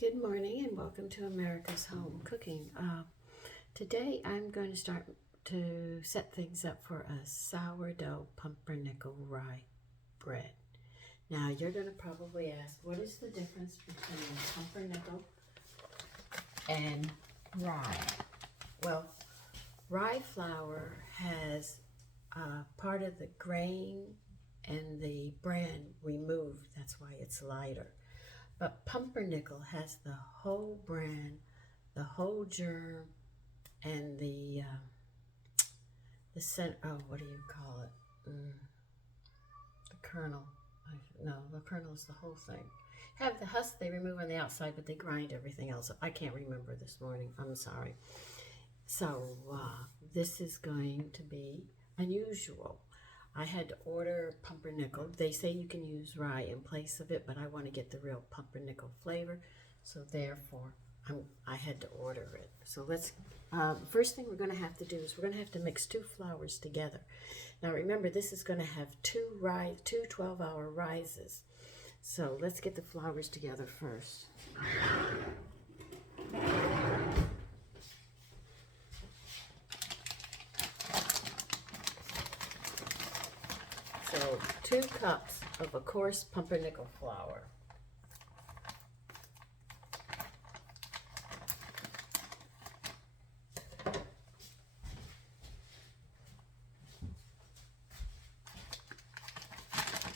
Good morning and welcome to America's Home Cooking. Today I'm going to start to set things up for a sourdough pumpernickel rye bread. Now you're going to probably ask, what is the difference between pumpernickel and rye? Well, rye flour has part of the grain and the bran removed. That's why it's lighter. But pumpernickel has the whole bran, the whole germ, and the center. Oh, what do you call it? The kernel. No, the kernel is the whole thing. Have the husk they remove on the outside, but they grind everything else up. I can't remember this morning. I'm sorry. So this is going to be unusual. I had to order pumpernickel. They say you can use rye in place of it, but I want to get the real pumpernickel flavor, so therefore I had to order it. So let's, first thing we're going to have to do is we're going to have to mix two flours together. Now remember, this is going to have two 12-hour rises. So let's get the flours together first. So 2 cups of a coarse pumpernickel flour.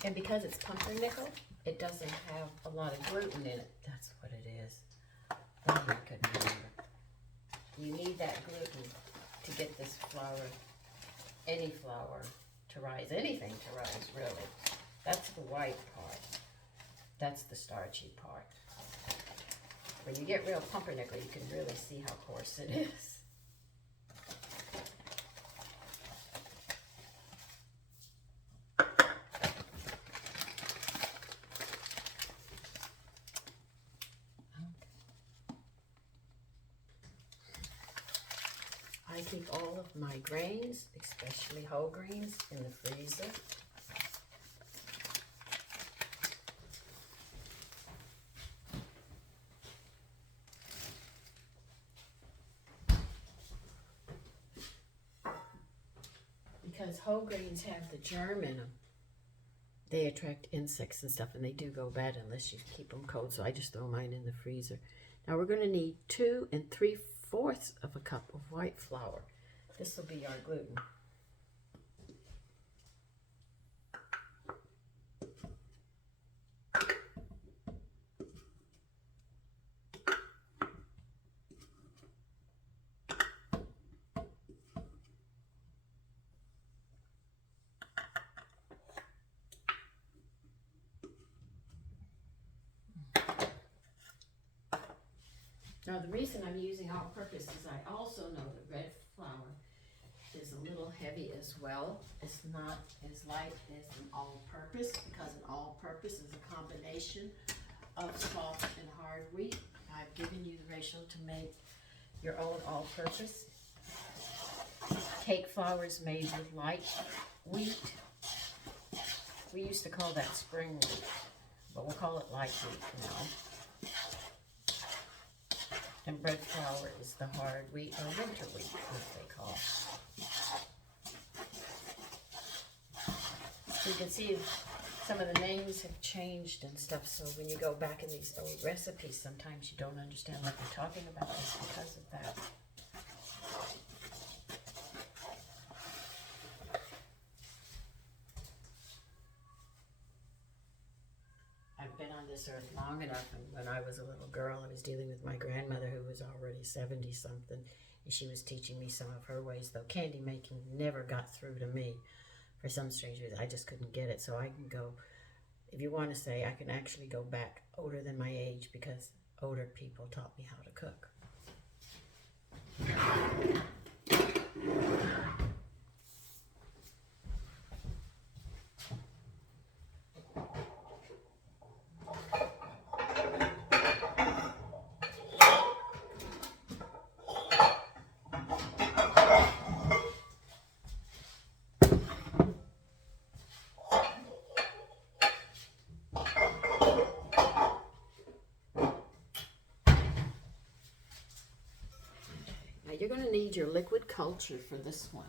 And because it's pumpernickel, it doesn't have a lot of gluten in it. That's what it is. Oh, I couldn't remember. You need that gluten to get this flour, any flour, to rise, anything to rise, really. That's the white part. That's the starchy part. When you get real pumpernickel, you can really see how coarse it is. I keep all of my grains, especially whole grains, in the freezer. Because whole grains have the germ in them. They attract insects and stuff, and they do go bad unless you keep them cold, so I just throw mine in the freezer. Now we're going to need 2 3/4 of a cup of white flour. This will be our gluten. Now the reason I'm using all-purpose is I also know that red flour is a little heavy as well. It's not as light as an all-purpose, because an all-purpose is a combination of soft and hard wheat. I've given you the ratio to make your own all-purpose. Cake flour is made with light wheat. We used to call that spring wheat, but we'll call it light wheat now. And bread flour is the hard wheat, or winter wheat, as they call it. So you can see some of the names have changed and stuff, so when you go back in these old recipes, sometimes you don't understand what they're talking about just because of that. I've been on this earth long enough, and when I was a little girl, I was dealing with my grandmother, who was already 70-something, and she was teaching me some of her ways, though candy making never got through to me. For some strange reason, I just couldn't get it. So I can go, if you want to say, I can actually go back older than my age, because older people taught me how to cook. you're going to need your liquid culture for this one.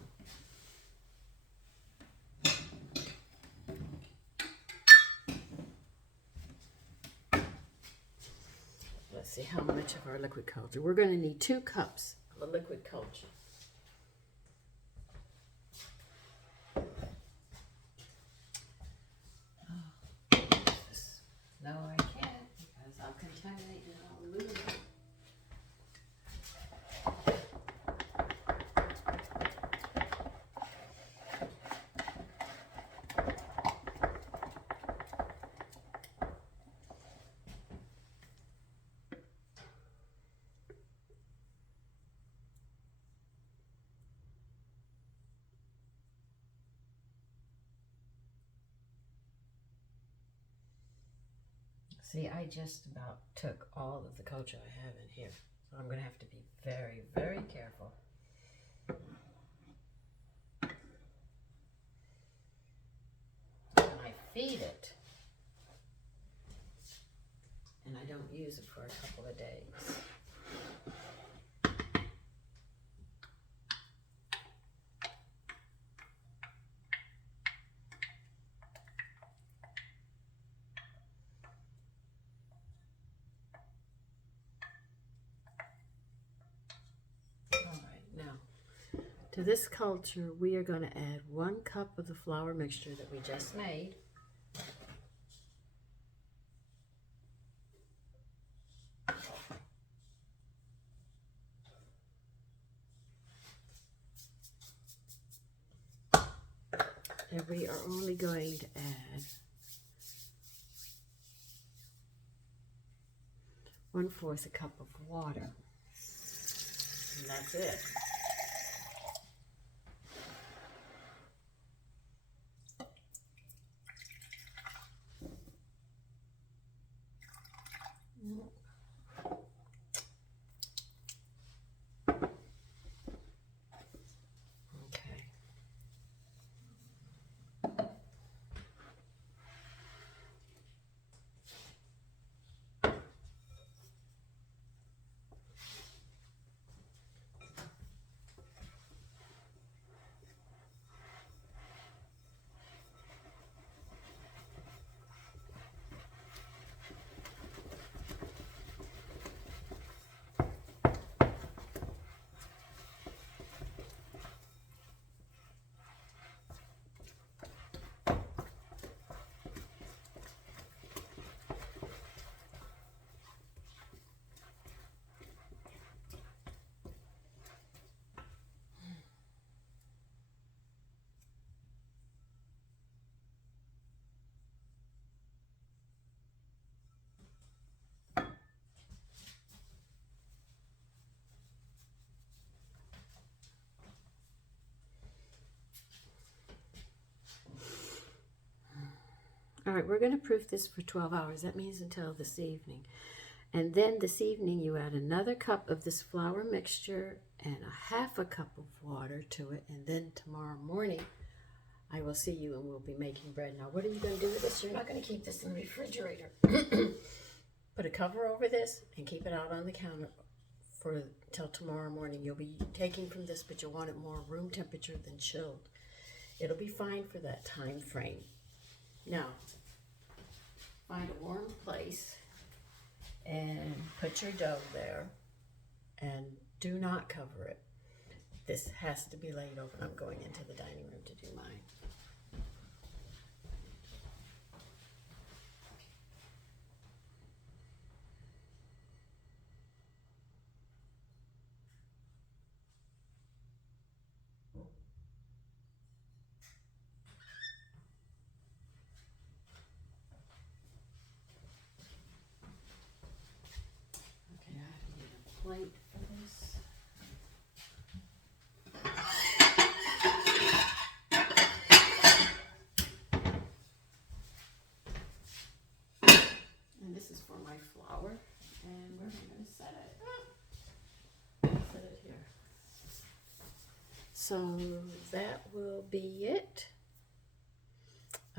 Let's see how much of our liquid culture. We're going to need 2 cups of liquid culture. No, I can't because I'll contaminate it all aluminum. See, I just about took all of the culture I have in here. So I'm going to have to be very, very careful. And I feed it. And I don't use it for a couple of days. To this culture, we are going to add 1 cup of the flour mixture that we just made. And we are only going to add 1/4 a cup of water. And that's it. All right, we're going to proof this for 12 hours. That means until this evening. And then this evening you add another cup of this flour mixture and 1/2 cup of water to it. And then tomorrow morning I will see you and we'll be making bread. Now, what are you going to do with this? You're not going to keep this in the refrigerator. Put a cover over this and keep it out on the counter for till tomorrow morning. You'll be taking from this, but you'll want it more room temperature than chilled. It'll be fine for that time frame. Now, find a warm place and put your dough there and do not cover it. This has to be laid over. I'm going into the dining room to do mine. Okay, I have to get a plate for this. And this is for my flour. And where am I going to set it? Set it here. So that will be it.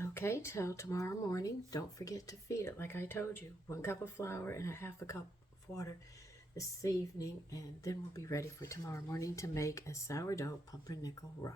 Okay, till tomorrow morning. Don't forget to feed it like I told you. 1 cup of flour and 1/2 cup of water. this evening, and then we'll be ready for tomorrow morning to make a sourdough pumpernickel rye.